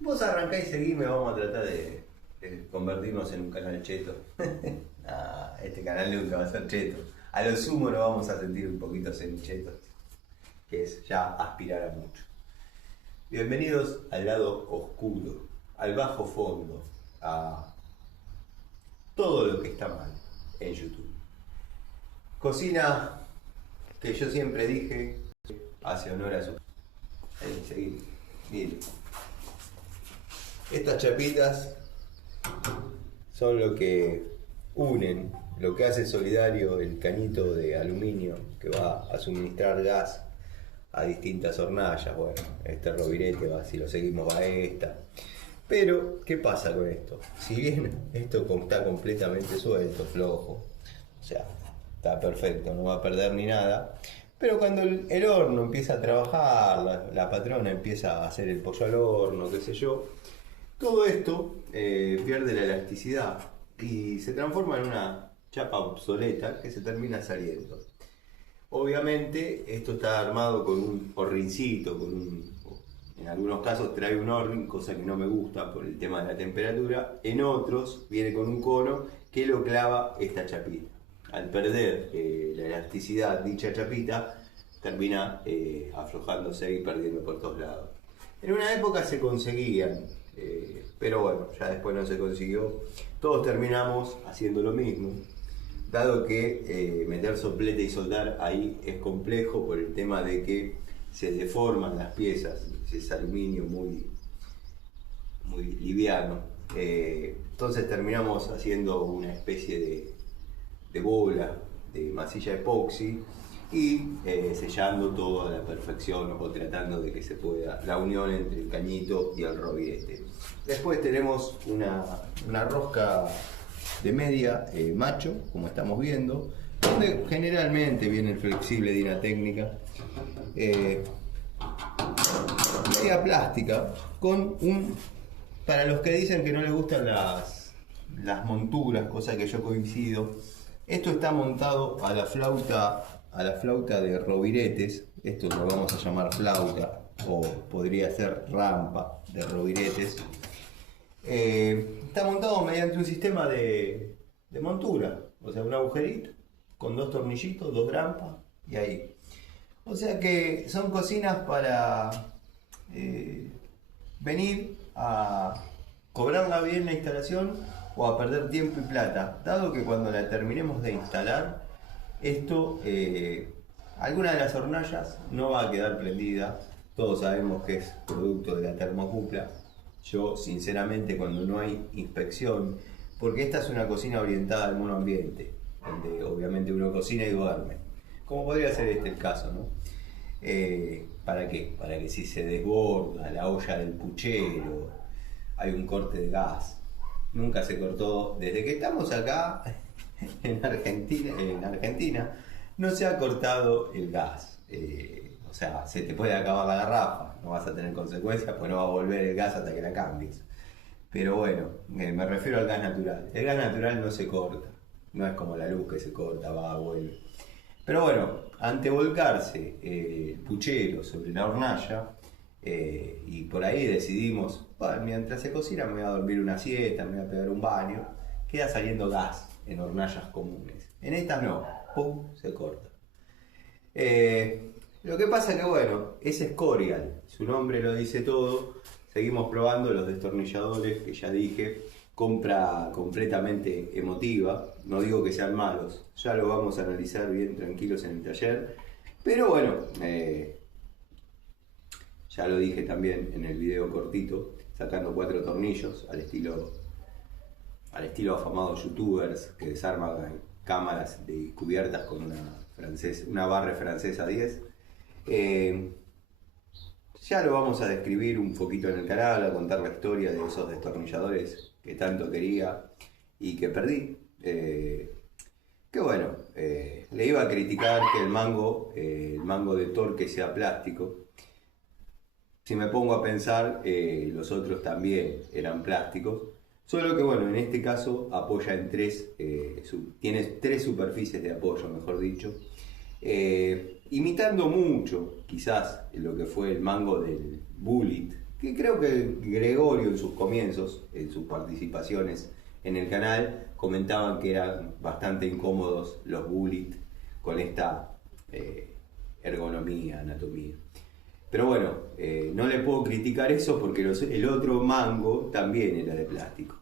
Vos arrancá y seguime, vamos a tratar de convertirnos en un canal cheto. Este canal nunca va a ser cheto. A lo sumo nos vamos a sentir un poquito semichetos, que es ya aspirar a mucho. Bienvenidos al lado oscuro, al bajo fondo, a todo lo que está mal en YouTube. Cocina que yo siempre dije hace honor a su... Seguí, miren. Estas chapitas son lo que unen, lo que hace solidario el cañito de aluminio que va a suministrar gas a distintas hornallas. Bueno, este robirete va, si lo seguimos, va a esta. Pero, ¿qué pasa con esto? Si bien esto está completamente suelto, flojo, o sea, está perfecto, no va a perder ni nada, pero cuando el horno empieza a trabajar, la patrona empieza a hacer el pollo al horno, qué sé yo, todo esto pierde la elasticidad y se transforma en una chapa obsoleta que se termina saliendo. Obviamente esto está armado con un horrincito, en algunos casos trae un horrin, cosa que no me gusta por el tema de la temperatura, en otros viene con un cono que lo clava esta chapita. Al perder la elasticidad dicha chapita, termina aflojándose y perdiendo por todos lados. En una época se conseguían, pero bueno, ya después no se consiguió. Todos terminamos haciendo lo mismo, dado que meter soplete y soldar ahí es complejo por el tema de que se deforman las piezas, es aluminio muy liviano. Entonces terminamos haciendo una especie de bola de masilla epoxi y sellando todo a la perfección o tratando de que se pueda la unión entre el cañito y el robirete. Después tenemos una rosca de media macho, como estamos viendo, donde generalmente viene el flexible Dynatécnica, media plástica, con para los que dicen que no les gustan las monturas, cosa que yo coincido, esto está montado a la flauta de roviretes. Esto lo vamos a llamar flauta, o podría ser rampa de roviretes. Está montado mediante un sistema de montura, o sea, un agujerito con dos tornillitos, dos rampas y ahí. O sea que son cocinas para venir a cobrarla bien la instalación o a perder tiempo y plata, dado que cuando la terminemos de instalar, esto, alguna de las hornallas no va a quedar prendida. Todos sabemos que es producto de la termocupla. Yo sinceramente, cuando no hay inspección, porque esta es una cocina orientada al monoambiente, donde obviamente uno cocina y duerme, como podría ser este el caso, ¿no? ¿Para qué? Para que si se desborda la olla del puchero, hay un corte de gas. Nunca se cortó, desde que estamos acá en Argentina no se ha cortado el gas. O sea, se te puede acabar la garrafa, no vas a tener consecuencias, pues no va a volver el gas hasta que la cambies. Pero bueno, me refiero al gas natural. El gas natural no se corta, no es como la luz que se corta, va, vuelve. Pero bueno, ante volcarse el puchero sobre la hornalla, y por ahí decidimos, bueno, mientras se cocina me voy a dormir una siesta, me voy a pegar un baño, queda saliendo gas en hornallas comunes. En estas no, pum, se corta. Lo que pasa que bueno, es Scorial, su nombre lo dice todo. Seguimos probando los destornilladores que ya dije, compra completamente emotiva, no digo que sean malos, ya lo vamos a analizar bien tranquilos en el taller, pero bueno, ya lo dije también en el video cortito, sacando 4 tornillos al estilo afamados youtubers que desarman cámaras cubiertas con una barra francesa 10. Ya lo vamos a describir un poquito en el canal, a contar la historia de esos destornilladores que tanto quería y que perdí. Que bueno, le iba a criticar que el mango de torque sea plástico. Si me pongo a pensar, los otros también eran plásticos, solo que bueno, en este caso apoya en tiene 3 superficies de apoyo, mejor dicho, imitando mucho quizás lo que fue el mango del Bullet que creo que Gregorio en sus comienzos, en sus participaciones en el canal, comentaban que eran bastante incómodos los Bullitt con esta ergonomía, anatomía. Pero bueno, no le puedo criticar eso porque el otro mango también era de plástico.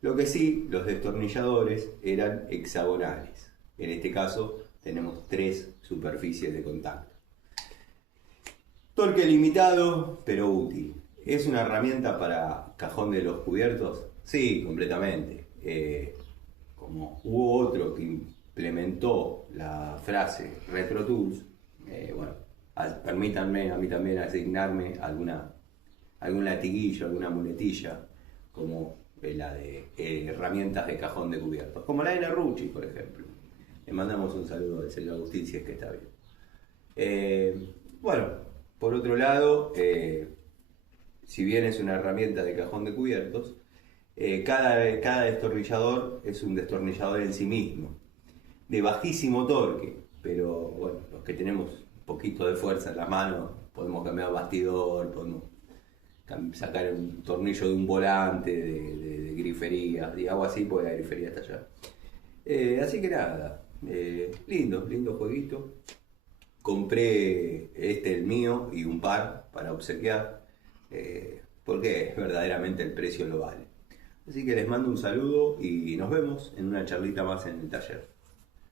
Lo que sí, los destornilladores eran hexagonales. En este caso tenemos 3 superficies de contacto. Torque limitado, pero útil. ¿Es una herramienta para cajón de los cubiertos? Sí, completamente. Como hubo otro que implementó la frase Retro Tools, bueno, permítanme a mí también asignarme algún latiguillo, alguna muletilla, como la de herramientas de cajón de cubiertos, como la de Nerrucci, por ejemplo. Le mandamos un saludo al señor Agustín si es que está bien. Bueno, por otro lado, si bien es una herramienta de cajón de cubiertos, cada destornillador es un destornillador en sí mismo, de bajísimo torque, pero bueno, los que tenemos un poquito de fuerza en las manos, podemos cambiar bastidor, podemos sacar un tornillo de un volante de grifería, y algo así, porque la grifería está allá. Así que nada, lindo jueguito. Compré el mío y un par para obsequiar, porque verdaderamente el precio lo vale. Así que les mando un saludo y nos vemos en una charlita más en el taller.